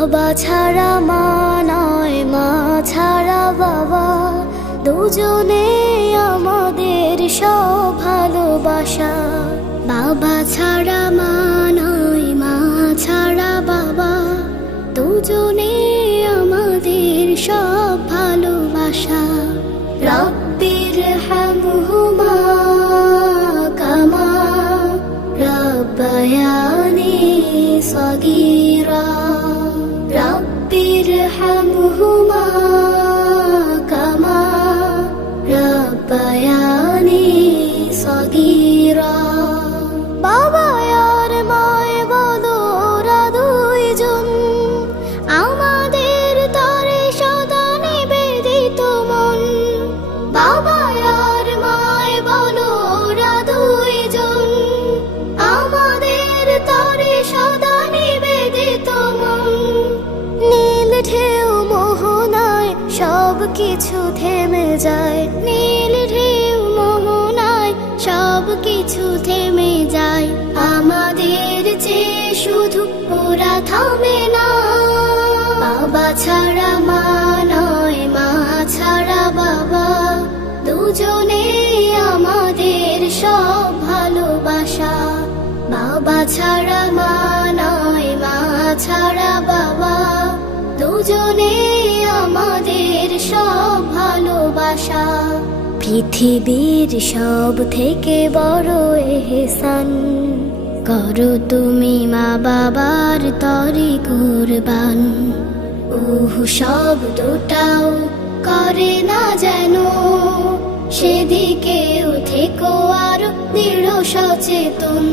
বাবা ছাড়া মা নয়, মা ছাড়া বাবা, দুজনে আমাদের সব ভালোবাসা। বাবা ছাড়া মা নয়, মা ছাড়া বাবা, দুজনে আমাদের সব ভালোবাসা। রব্বির হামহুমা কামা রব্বায়ানি সগীরা। রব্বির হামহুমা কামা রব্বায়ানি সগীরা। বাবা আর মায় বলো ওরা দুইজন, আমাদের তরে সদা নিবেদিত মন। বাবা আর মায় বলো ওরা দুইজন, আমাদের তরে সদা নিবেদিত মন। নীল ঢেউ মোহনায় সব কিছু থেমে যায়, নীল ঢেউ মোহনায় সব কিছু থেমে যায়। আমাদের যে শুধু ওরা থামে না। বাবা ছাড়া মা নয়, মা ছাড়া বাবা, দুজনে আমাদের সব ভালোবাসা। বাবা ছাড়া মা নয়, মা ছাড়া বাবা, দুজনে আমাদের সব ভালোবাসা। পৃথিবীর সব থেকে বড় এহসান করো তুমি মা বাবার তরে কুরবান। শব্দটাও করে না যেন, সেদিকেও থেকো আর দৃঢ় সচেতন।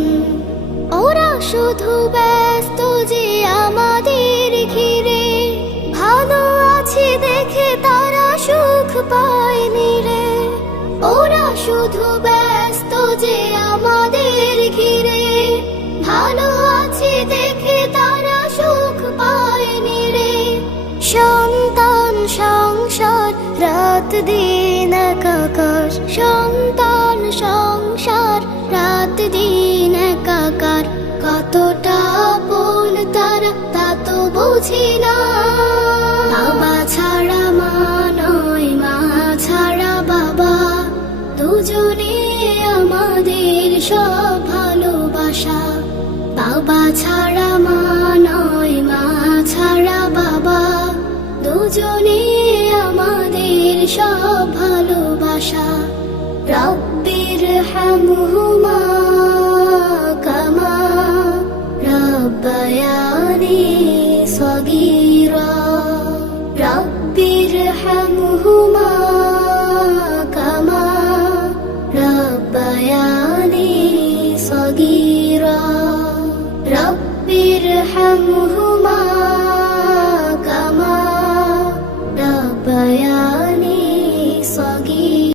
ওরা শুধু ব্যস্ত যে আমাদের ঘিরে, ভালো আছি দেখে তারা সুখ পায়নি রে। ওরা শুধু ব্যস্ত যে আমাদের ঘিরে, ভালো আছি দেখে তারা সুখ পায়নি রে। সন্তান সংসার রাত দিন একাকার, সন্তান সংসার রাত দিন একাকার। কতটা আপন তারা তা তো বুঝি না। বাবা ছাড়া মা নয়, মা ছাড়া বাবা, দুজনে আমাদের সব ভালোবাসা। বাবা ছাড়া মা নয়, মা ছাড়া বাবা, দুজনে আমাদের সব ভালোবাসা। রব্বির হামহুমা কামা রব্বায়ানি সগীরা। রব্বির হামহুমা কামা রব্বায়ানি সগীরা। রব্বির হামহুমা